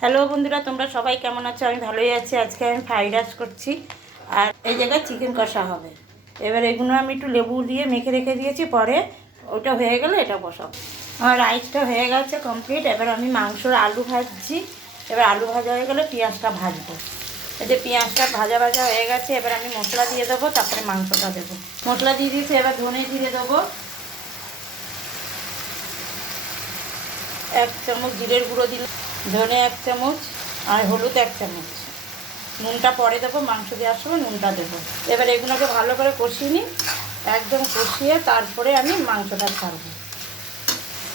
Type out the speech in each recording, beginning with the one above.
Hello বন্ধুরা, তোমরা সবাই কেমন আছো? আমি ভালোই আছি। আজকে আমি ফ্রাইড রাইস করছি, আর এই জায়গায় চিকেন কষা হবে। এবার এগুলো আমি একটু লেবু দিয়ে মেখে রেখে দিয়েছি, পরে ওটা হয়ে গেলে এটা বসাবো। আমার রাইসটা হয়ে গেছে কমপ্লিট। এবার আমি মাংসর আলু ভাজছি। এবার আলু ভাজা হয়ে গেলে পেঁয়াজটা ভাজবো। এই যে পেঁয়াজটা ভাজা ভাজা হয়ে গেছে, এবার আমি মশলা দিয়ে দেবো, তারপরে মাংসটা দেবো। মশলা দিয়ে দিয়েছি, এবার ধনে জিরে দেবো, 1 চামচ জিরের গুঁড়ো দিলাম, ধনে 1 চামচ, আর হলুদ 1 চামচ। নুনটা পরে দেবো, মাংস দেওয়ার সময় নুনটা দেবো। এবার এগুলোকে ভালো করে কষিয়ে নিই, একদম কষিয়ে তারপরে আমি মাংসটা ছাড়বো।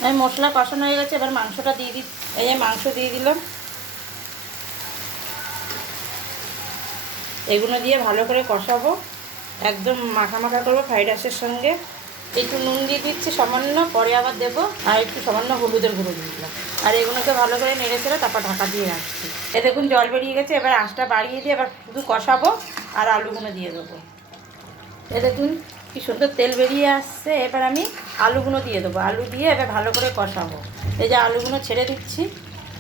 আমি মশলা কষানো হয়ে গেছে, এবার মাংসটা দিয়ে দিই। এই যে মাংস দিয়ে দিলাম, এগুলো দিয়ে ভালো করে কষাবো, একদম মাখা মাখা করবো ফ্রাইড রাইসের সঙ্গে। একটু নুন দিয়ে দিচ্ছি সামান্য, পরে আবার দেবো, আর একটু সামান্য হলুদের গুঁড়ো দিয়ে দিলাম। আর এগুলোকে ভালো করে নেড়ে চেড়ে তারপর ঢাকা দিয়ে রাখছি। এ দেখুন জল বেরিয়ে গেছে, এবার আঁচটা বাড়িয়ে দিয়ে এবার শুধু কষাবো আর আলুগুলো দিয়ে দেবো। এ দেখুন কি সুন্দর তেল বেরিয়ে আসছে। এবার আমি আলুগুলো দিয়ে দেবো, আলু দিয়ে এবার ভালো করে কষাবো। এই যে আলুগুলো ছেড়ে দিচ্ছি,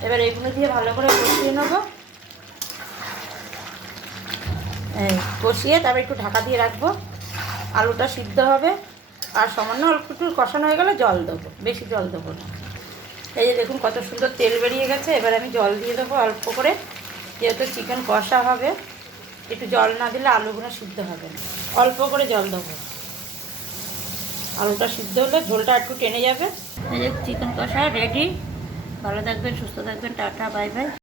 এবার এইগুলো দিয়ে ভালো করে কষিয়ে নেবো। কষিয়ে তারপর একটু ঢাকা দিয়ে রাখবো, আলুটা সিদ্ধ হবে। আর সামান্য অল্প একটু কষানো হয়ে গেলে জল দেবো, বেশি জল দেবো না। এই যে দেখুন কত সুন্দর তেল বেরিয়ে গেছে, এবার আমি জল দিয়ে দেবো অল্প করে, যেহেতু চিকেন কষা হবে। একটু জল না দিলে আলুগুলো সিদ্ধ হবে না, অল্প করে জল দেবো। আলুটা সিদ্ধ হলে ঝোলটা একটু টেনে যাবে। এই যে চিকেন কষা রেডি। ভালো থাকবেন, সুস্থ থাকবেন, টাটা, বাই বাই।